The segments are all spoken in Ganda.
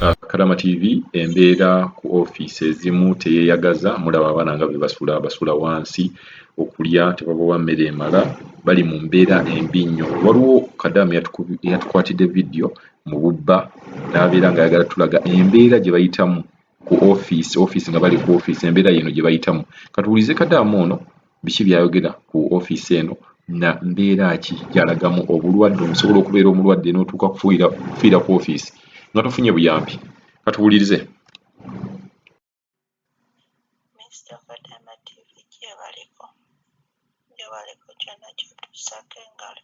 Kadaama TV embeera ku ofiisi ezimu teyeeyagaza. Mulaba abaana nga bwe basula wansi okulya, tebabawa mmere emala, bali mu mbeera embi nnyo. Waliwo Kadaama yatukwatidde vidiyo mu bubba n'abeera ng'ayagala tulaga embeera gye bayitamu ku ofiisi nga bali ku ofiisi, embeera yino gye bayitamu. Katuwulize Kadaama ono biki by'ayogera ku ofiisi eno na mbeera ki gy'alagamu obulwadde, osobola okubeera omulwadde n'otuuka kufiira ku ofiisi nga tofunye buyambi. Katuwulirize. Mr. Kadaama TV gyebaliko kyonna kyotuusako engalo.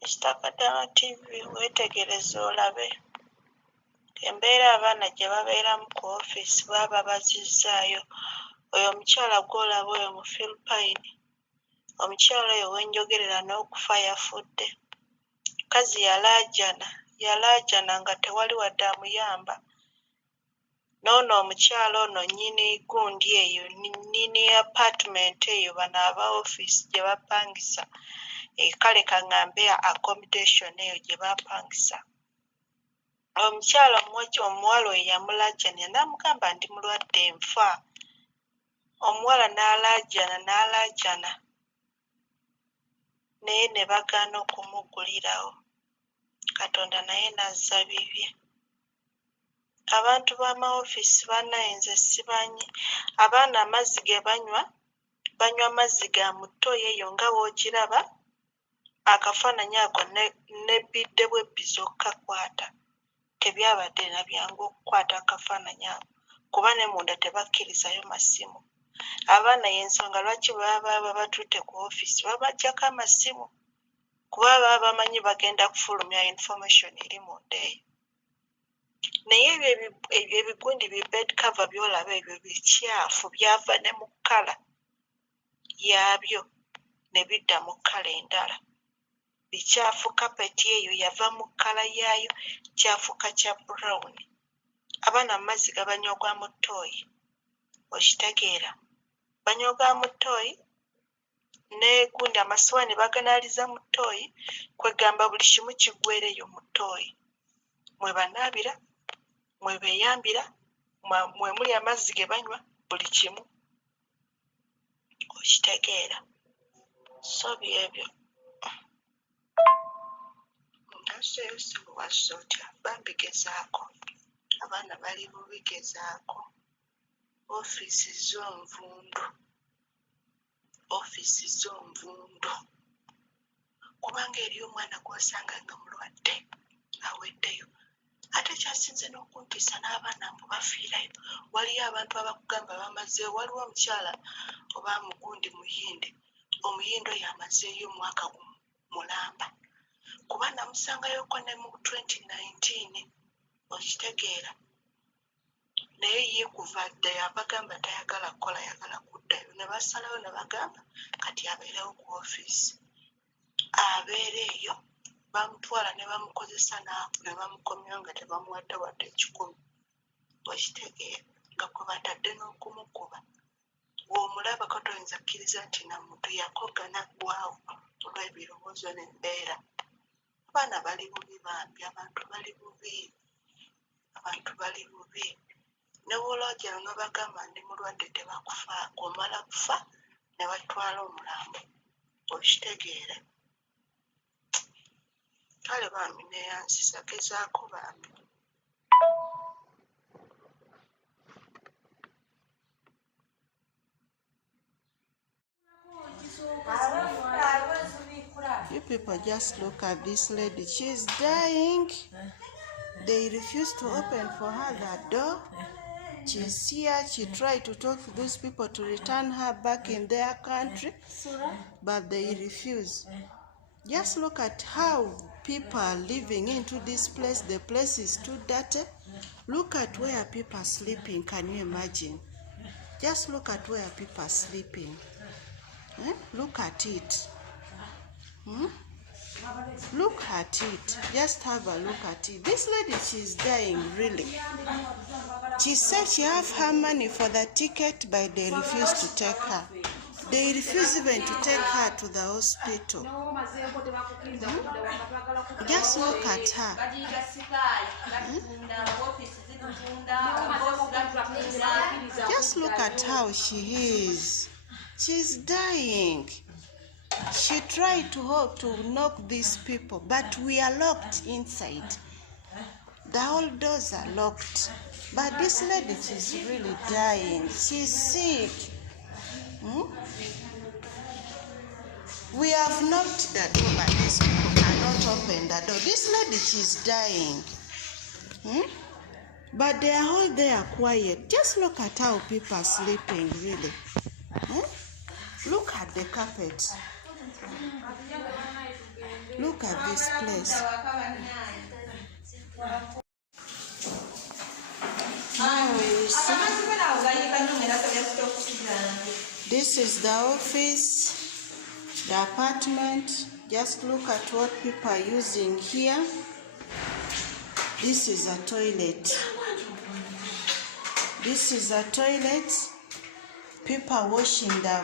Mr. Kadaama TV weetegereze olabe embeera abaana gye babeeramu ku ofiisi baba bazizzaayo. Oyo omukyala gw'olaba oyo mu Philippine, omukyala oyo wenjogerera n'okufa yafudde. Kazi yalaajana nga tewali wadde amuyamba. N'ono omukyala ono nnyini gundi eyo, nnyini apartment eyo, bano aba ofiisi gye bapangisa, kale kaŋŋambe accommodation eyo gye bapangisa. Omukyala omuwala oyo yamulaajanya n'amugamba ndi mulwadde nfa. Omuwala n'alaajana naye ne bagaana okumuggulirawo. Katonda naye n'azza bibye. Abantu b'amaofiisi bannaye nze sibanyi. Abaana amazzi ge banywa amazzi ga muttoyi eyo nga bw'ogiraba. Akafaananyi ako n'ebidde bwebbi zokka kwata. Tebyabadde na byangu okukwata akafaananyi ako kuba ne munda tebakkirizayo masimu. Abaana y'ensonga lwaki baba batutte ku ofiisi babaggyako amasimu kuba baba bamanyi bagenda kufulumya information eri munda eyo. Naye ebyo ebigundi bed cover by'olaba ebyo bikyafu, byava ne mu kkala yaabyo ne bidda mu kkala endala. Bikyafu, kapeti eyo yava mu kkala yaayo kyafuka kya brown. Abaana amazzi gabanywa gwa mu ttooyi, okitegeera. Banywa gwa mu ttooyi ne gundi amasiwaani baganaaliza mu ttooyi, kwegamba buli kimu kiggweereyo mu ttooyi. Mwe banaabira, mwe beeyambira, mwe muli amazzi ge banywa, buli kimu. Okitegeera. So byebyo. Naseeyo si buwaso otya, bambigezaako. Abaana bali bubigezaako. Ofiisi z'onvundu. Kubanga eri omwana gw'osanga nga mulwadde aweddeyo. Ate kyasinze n'okuntiisa n'abaana mbu bafiirayo. Waliyo abantu abakugamba bamazeeyo. Waliwo omukyala oba mugundi Muyinde. Omuyinde oyo amazeeyo omwaka gumu mulamba. Kuba namusangayoko ne mu 2019. Okitegeera. Naye ye kuva dda abagamba tayagala kukola, ayagala kuddayo. Ne basalawo ne bagamba kati abeerewo ku ofiisi. Abeera eyo bamutwala ne bamukozesa ne bamukomya nga tebamuwadde wadde 10. Okitegeera nga kwe batadde n'okumukuba. Bw'omulaba ko toyinza kkiriza nti na muntu yakoga n'aggwawo olw'ebirowoozo n'embeera. Abaana bali bubi bambi, abantu bali bubi. Ne bw'olwogera n'obagamba ndi mulwadde tebakufaako, omala kufa ne batwala omulambo. Okitegeera. Kale bambi neeyanzisa, gezaako bambi. You people just look at this lady. She's dying. They refuse to open for her that door. She's here. She tried to talk to those people to return her back in their country, but they refuse. Just look at how people are living into this place. The place is too dirty. Look at where people are sleeping. Can you imagine? Just look at where people are sleeping. Look at it. Look at it. Just have a look at it. This lady, she's dying, really. She said she have her money for the ticket, but they refuse to take her. They refuse even to take her to the hospital. Just look at her. Just look at how she is. She's dying. She tried to hope to knock these people, but we are locked inside. The whole doors are locked. But this lady is really dying. She's sick. We have knocked the door, but these people cannot open the door. This lady is dying. But they are all there quiet. Just look at how people are sleeping, really. Look at the carpet. Look at this place. Now you see, this is the office, the apartment. Just look at what people are using here. This is a toilet. This is a toilet. People are washing the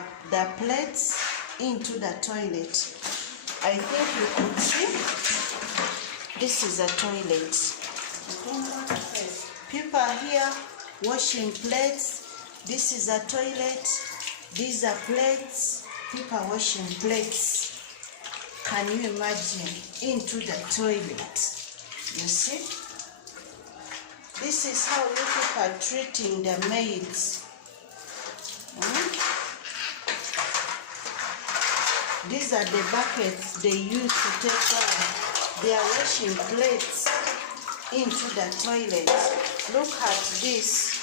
plates into the toilet. I think you could see. This is a toilet. People are here washing plates. This is a toilet. These are plates. People are washing plates. Can you imagine? Into the toilet. You see? This is how you people are treating the maids. These are the buckets they use to take bath. They are washing plates into the toilet. Look at this.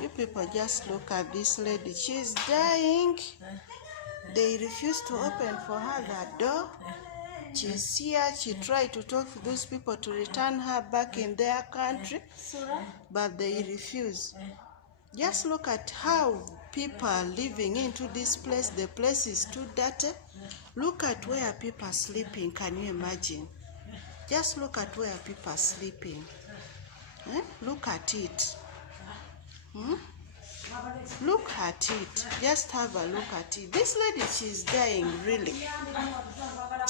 You people just look at this lady. She's dying. They refuse to open for her that door. She's here. She tried to talk to those people to return her back in their country, but they refuse. Just look at how people are living into this place. The place is too dirty. Look at where people are sleeping. Can you imagine? Just look at where people are sleeping. Look at it. Look at it. Just have a look at it. This lady, she's dying, really.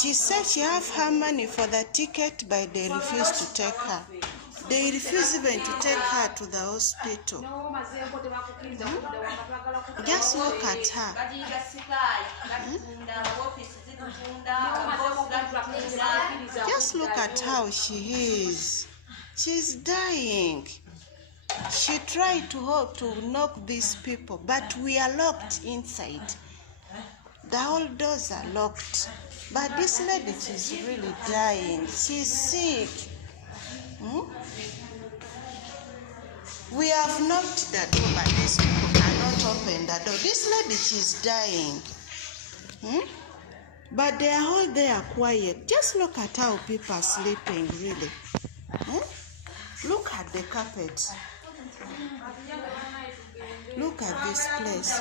She said she have her money for the ticket, but they refuse to take her. They refuse even to take her to the hospital. Just look at her. Just look at how she is. She's dying. She tried to hope to knock these people, but we are locked inside. The whole doors are locked. But this lady is really dying. She's sick. We have knocked the door, but these people cannot open the door. This lady is dying. But they are all there quiet. Just look at how people are sleeping, really. Look at the carpet. Look at this place.